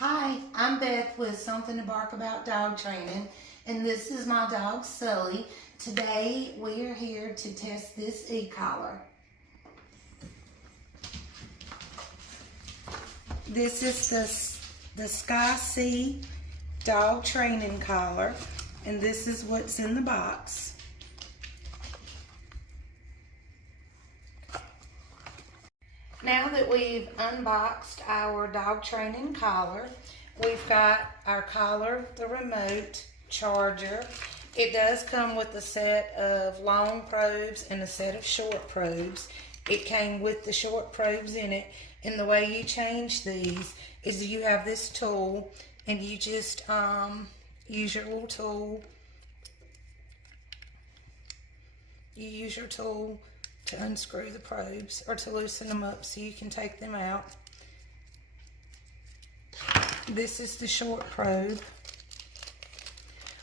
Hi, I'm Beth with Something to Bark About Dog Training, and this is my dog Sully. Today we are here to test this e-collar. This is the Skasii dog training collar, and this is what's in the box. Now that we've unboxed our dog training collar, we've got our collar, the remote, charger. It does come with a set of long probes and a set of short probes. It came with the short probes in it, and the way you change these is you have this tool and you just use your little tool. You use your tool to unscrew the probes or to loosen them up so you can take them out. This is the short probe,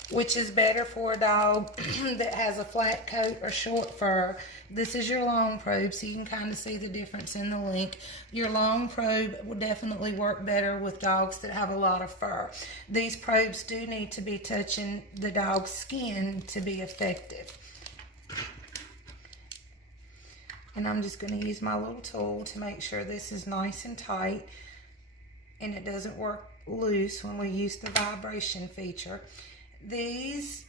which is better for a dog that has a flat coat or short fur. This is your long probe, so you can kind of see the difference in the length. Your long probe will definitely work better with dogs that have a lot of fur. These probes do need to be touching the dog's skin to be effective. And I'm just going to use my little tool to make sure this is nice and tight and it doesn't work loose when we use the vibration feature. These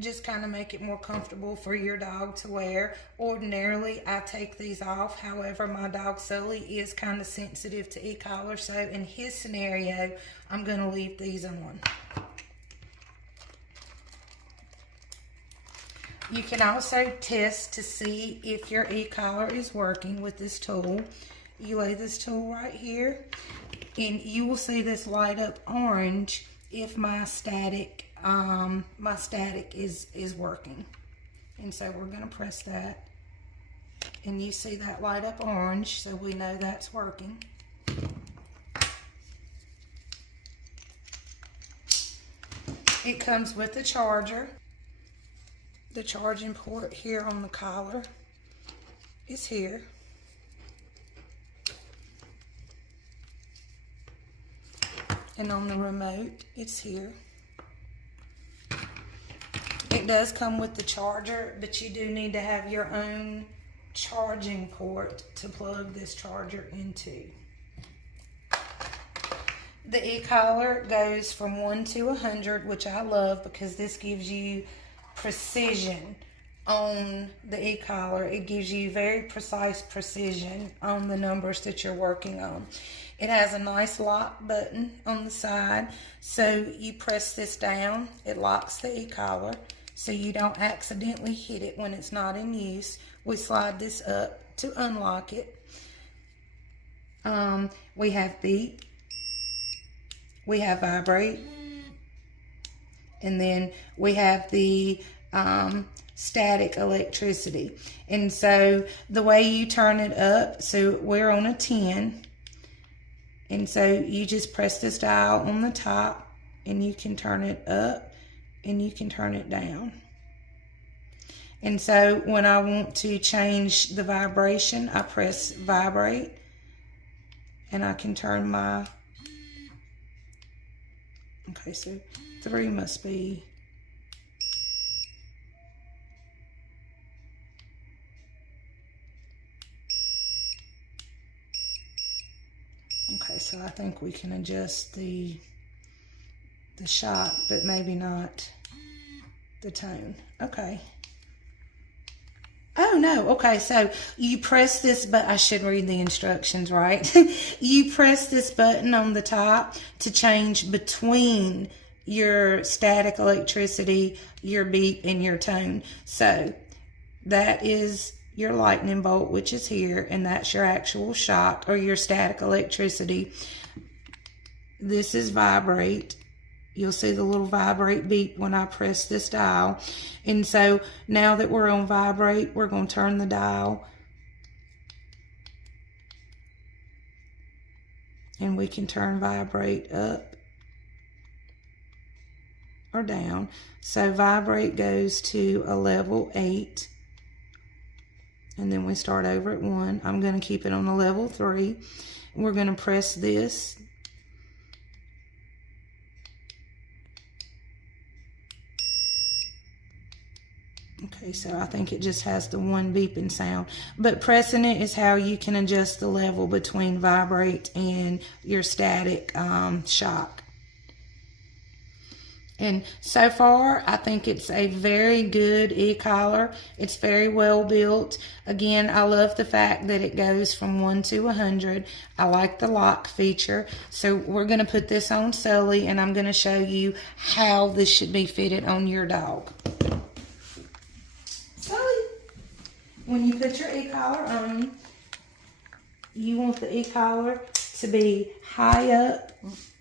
just kind of make it more comfortable for your dog to wear. Ordinarily, I take these off. However, my dog Sully is kind of sensitive to e-collar, so in his scenario, I'm going to leave these on. You can also test to see if your e-collar is working with this tool. You lay this tool right here, and you will see this light up orange if my static is working. And so we're going to press that, and you see that light up orange, so we know that's working. It comes with a charger. The charging port here on the collar is here. And on the remote, it's here. It does come with the charger, but you do need to have your own charging port to plug this charger into. The e-collar goes from 1 to 100, which I love because this gives you precision on the e-collar. It gives you very precise precision on the numbers that you're working on. It has a nice lock button on the side, so you press this down, it locks the e-collar so you don't accidentally hit it when it's not in use. We slide this up to unlock it. We have beep, we have vibrate, and then we have the static electricity. And so the way you turn it up, so we're on a 10, and so you just press this dial on the top and you can turn it up and you can turn it down. And so when I want to change the vibration, I press vibrate and I can turn my, okay, so 3 must be, okay, so I think we can adjust the shock, but maybe not the tone. Okay. Oh no, okay, so you press this, but I should read the instructions, right? You press this button on the top to change between your static electricity, your beep, and your tone. So that is your lightning bolt, which is here, and that's your actual shock or your static electricity. This is vibrate. You'll see the little vibrate beep when I press this dial. And so now that we're on vibrate, we're going to turn the dial. And we can turn vibrate up or down. So vibrate goes to a level 8. And then we start over at 1. I'm going to keep it on a level 3. We're going to press this Okay, so I think it just has the one beeping sound. But pressing it is how you can adjust the level between vibrate and your static shock. And so far, I think it's a very good e-collar. It's very well built. Again, I love the fact that it goes from 1 to 100. I like the lock feature. So we're going to put this on Sully, and I'm going to show you how this should be fitted on your dog. Sully, when you put your e-collar on, you want the e-collar to be high up.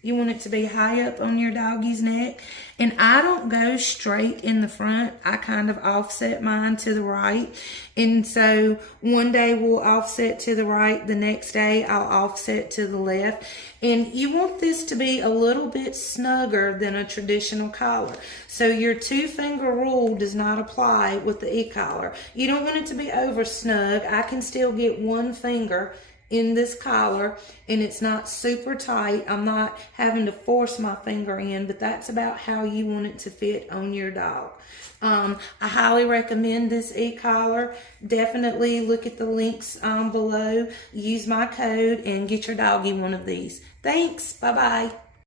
You want it to be high up on your doggy's neck. And I don't go straight in the front. I kind of offset mine to the right. And so one day we'll offset to the right. The next day I'll offset to the left. And you want this to be a little bit snugger than a traditional collar. So your 2-finger rule does not apply with the e-collar. You don't want it to be over snug. I can still get 1 finger in this collar and it's not super tight. I'm not having to force my finger in, but that's about how you want it to fit on your dog. I highly recommend this e-collar. Definitely look at the links below. Use my code and get your doggy one of these. Thanks. Bye-bye.